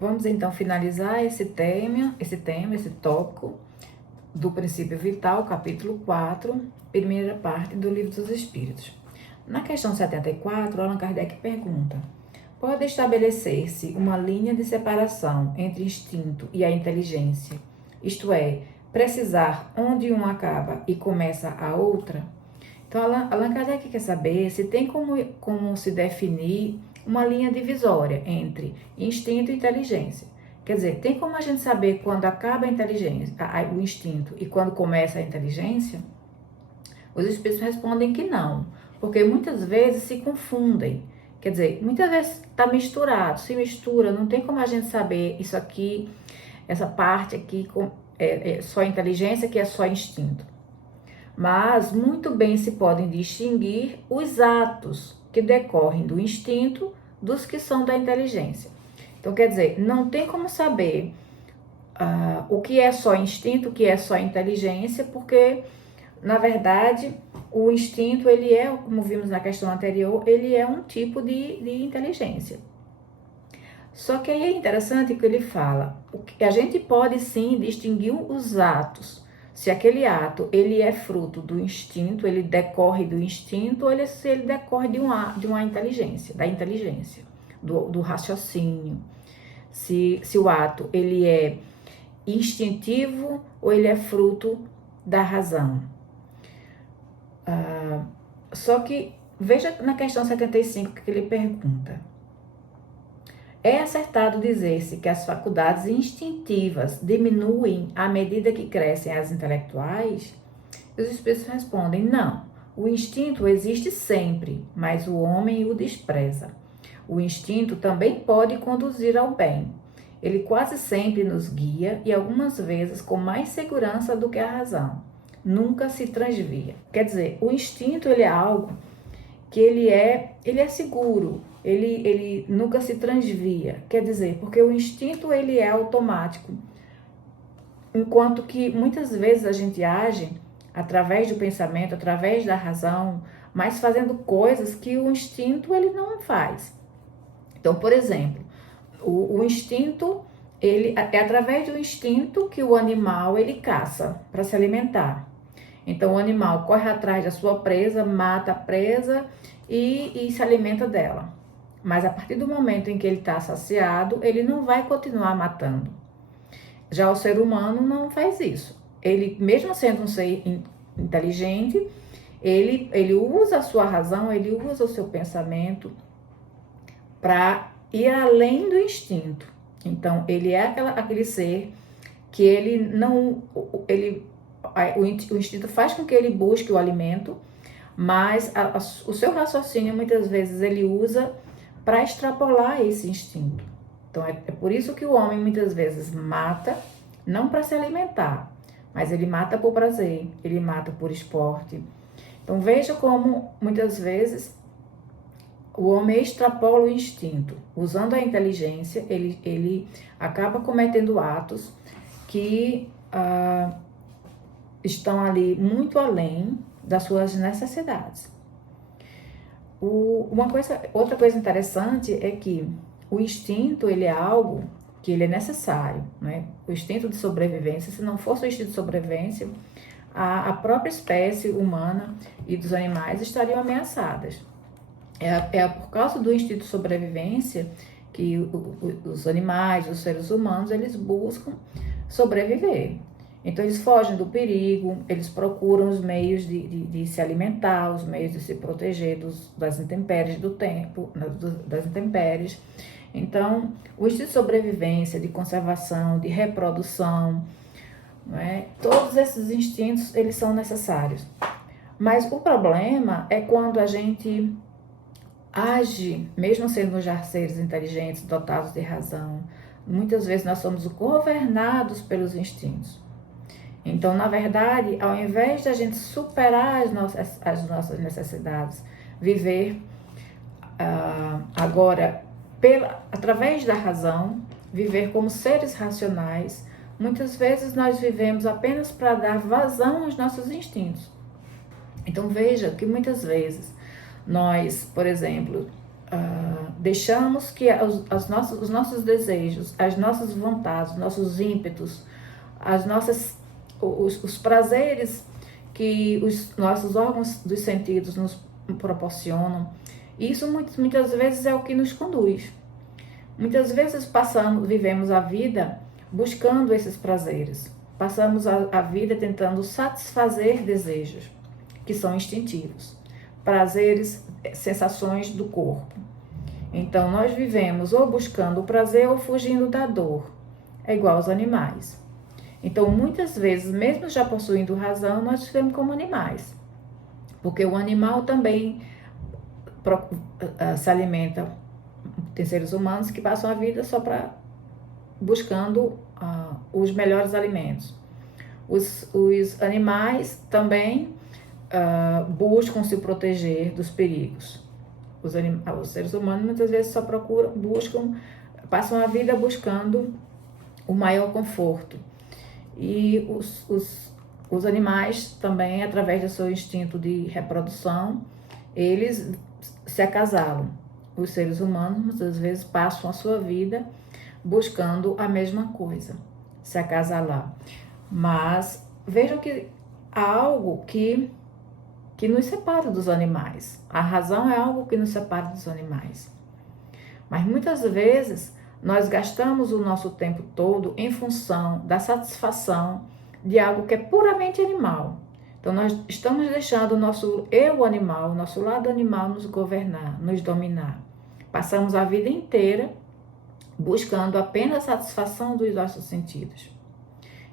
Vamos então finalizar esse tópico do princípio vital, capítulo 4, primeira parte do Livro dos Espíritos. Na questão 74, Allan Kardec pergunta: pode estabelecer-se uma linha de separação entre instinto e a inteligência, isto é, precisar onde um acaba e começa a outra? Então, Allan Kardec quer saber se tem como se definir uma linha divisória entre instinto e inteligência. Quer dizer, tem como a gente saber quando acaba a inteligência, o instinto, e quando começa a inteligência? Os espíritos respondem que não, porque muitas vezes se confundem. Quer dizer, muitas vezes está misturado, se mistura, não tem como a gente saber isso aqui, essa parte aqui é só inteligência, que é só instinto. Mas muito bem se podem distinguir os atos que decorrem do instinto dos que são da inteligência. Então, quer dizer, não tem como saber o que é só instinto, o que é só inteligência, porque, na verdade, o instinto, ele é, como vimos na questão anterior, ele é um tipo de inteligência. Só que aí é interessante que ele fala, que a gente pode sim distinguir os atos, se aquele ato ele é fruto do instinto, ele decorre do instinto, ou se ele decorre de uma inteligência, da inteligência, do raciocínio. Se o ato ele é instintivo ou ele é fruto da razão. Só que veja na questão 75 que ele pergunta: é acertado dizer-se que as faculdades instintivas diminuem à medida que crescem as intelectuais? Os espíritos respondem: não. O instinto existe sempre, mas o homem o despreza. O instinto também pode conduzir ao bem. Ele quase sempre nos guia e algumas vezes com mais segurança do que a razão. Nunca se transvia. Quer dizer, o instinto ele é algo que ele é seguro, ele nunca se transvia. Quer dizer, porque o instinto ele é automático, enquanto que muitas vezes a gente age através do pensamento, através da razão, mas fazendo coisas que o instinto ele não faz. Então, por exemplo, o instinto, é através do instinto que o animal ele caça para se alimentar. Então, o animal corre atrás da sua presa, mata a presa e se alimenta dela. Mas a partir do momento em que ele está saciado, ele não vai continuar matando. Já o ser humano não faz isso. Ele, mesmo sendo um ser inteligente, ele usa a sua razão, ele usa o seu pensamento para ir além do instinto. Então, ele é aquele ser que ele não... o instinto faz com que ele busque o alimento, mas o seu raciocínio, muitas vezes, ele usa para extrapolar esse instinto. Então, é por isso que o homem, muitas vezes, mata, não para se alimentar, mas ele mata por prazer, ele mata por esporte. Então, veja como, muitas vezes, o homem extrapola o instinto. Usando a inteligência, ele acaba cometendo atos que estão ali muito além das suas necessidades. Outra coisa interessante é que o instinto ele é algo que ele é necessário, né? O instinto de sobrevivência, se não fosse o instinto de sobrevivência, a própria espécie humana e dos animais estariam ameaçadas. É por causa do instinto de sobrevivência que os animais, os seres humanos, eles buscam sobreviver. Então, eles fogem do perigo, eles procuram os meios de se alimentar, os meios de se proteger das intempéries do tempo, das intempéries. Então, o instinto de sobrevivência, de conservação, de reprodução, né? Todos esses instintos, eles são necessários. Mas o problema é quando a gente age, mesmo sendo já seres inteligentes, dotados de razão, muitas vezes nós somos governados pelos instintos. Então, na verdade, ao invés de a gente superar as nossas necessidades, viver agora através da razão, viver como seres racionais, muitas vezes nós vivemos apenas para dar vazão aos nossos instintos. Então, veja que muitas vezes nós, por exemplo, deixamos que os nossos desejos, as nossas vontades, os nossos ímpetos, os prazeres que os nossos órgãos dos sentidos nos proporcionam, isso muitas vezes é o que nos conduz. Muitas vezes vivemos a vida buscando esses prazeres. Passamos a vida tentando satisfazer desejos que são instintivos, prazeres, sensações do corpo. Então, nós vivemos ou buscando o prazer ou fugindo da dor. É igual aos animais. Então, muitas vezes, mesmo já possuindo razão, nós vivemos como animais. Porque o animal também se alimenta. Tem seres humanos que passam a vida só buscando os melhores alimentos. Os animais também buscam se proteger dos perigos. Os seres humanos muitas vezes só passam a vida buscando o maior conforto. E os animais também, através do seu instinto de reprodução, eles se acasalam. Os seres humanos muitas vezes passam a sua vida buscando a mesma coisa, se acasalar. Mas vejam que há algo que nos separa dos animais. A razão é algo que nos separa dos animais. Mas muitas vezes nós gastamos o nosso tempo todo em função da satisfação de algo que é puramente animal. Então nós estamos deixando o nosso eu animal, o nosso lado animal nos governar, nos dominar. Passamos a vida inteira buscando apenas a satisfação dos nossos sentidos.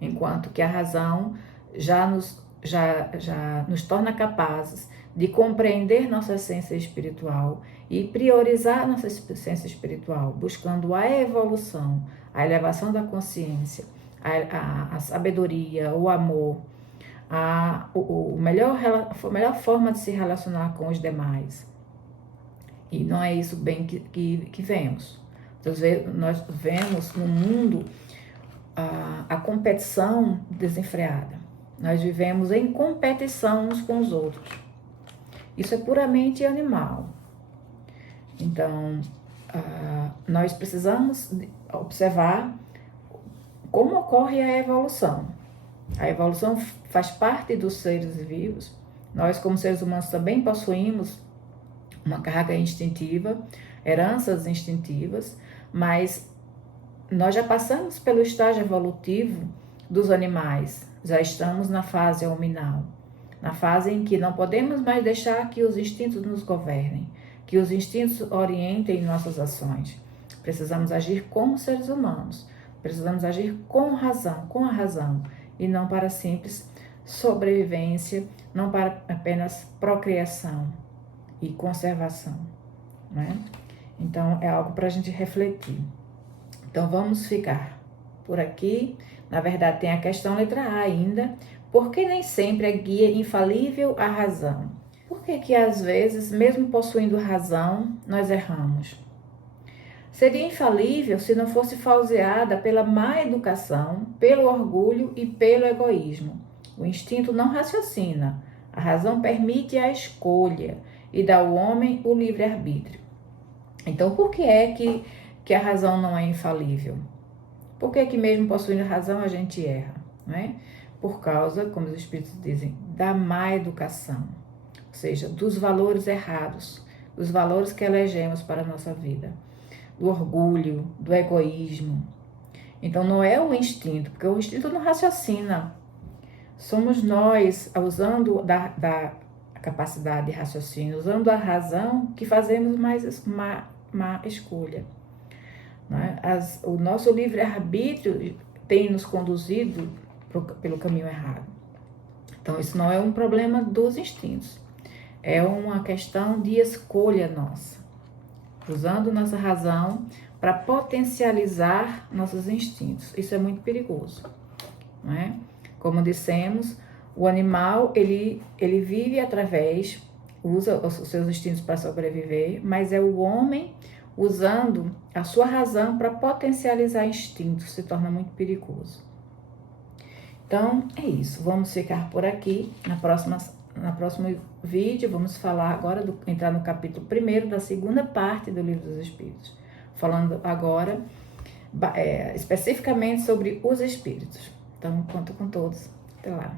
Enquanto que a razão já nos torna capazes de compreender nossa essência espiritual e priorizar nossa essência espiritual, buscando a evolução, a elevação da consciência, a sabedoria, o amor, a melhor forma de se relacionar com os demais. E não é isso bem que vemos. Nós vemos no mundo a competição desenfreada. Nós vivemos em competição uns com os outros. Isso é puramente animal. Então, nós precisamos observar como ocorre a evolução. A evolução faz parte dos seres vivos. Nós, como seres humanos, também possuímos uma carga instintiva, heranças instintivas, mas nós já passamos pelo estágio evolutivo dos animais, já estamos na fase hominal, na fase em que não podemos mais deixar que os instintos nos governem, que os instintos orientem nossas ações. Precisamos agir como seres humanos, precisamos agir com a razão, e não para simples sobrevivência, não para apenas procriação e conservação, né? Então, é algo para a gente refletir. Então, vamos ficar por aqui. Na verdade, tem a questão letra A ainda. Por que nem sempre é guia infalível a razão? Por que às vezes, mesmo possuindo razão, nós erramos? Seria infalível se não fosse falseada pela má educação, pelo orgulho e pelo egoísmo. O instinto não raciocina. A razão permite a escolha e dá ao homem o livre-arbítrio. Então, por que é que a razão não é infalível? Por que mesmo possuindo razão a gente erra? Né? Por causa, como os espíritos dizem, da má educação. Ou seja, dos valores errados, dos valores que elegemos para a nossa vida. Do orgulho, do egoísmo. Então, não é o instinto, porque o instinto não raciocina. Somos nós, usando da capacidade de raciocínio, usando a razão, que fazemos mais má escolha. Né? O nosso livre-arbítrio tem nos conduzido pelo caminho errado. Então, isso não é um problema dos instintos, é uma questão de escolha nossa, usando nossa razão para potencializar nossos instintos. Isso é muito perigoso, não é? Como dissemos, o animal, ele vive usa os seus instintos para sobreviver, mas é o homem usando a sua razão para potencializar instintos, se torna muito perigoso. Então, é isso. Vamos ficar por aqui. Na próxima no próximo vídeo, vamos falar agora, entrar no capítulo 1º da segunda parte do Livro dos Espíritos. Falando agora especificamente sobre os espíritos. Então, conto com todos. Até lá.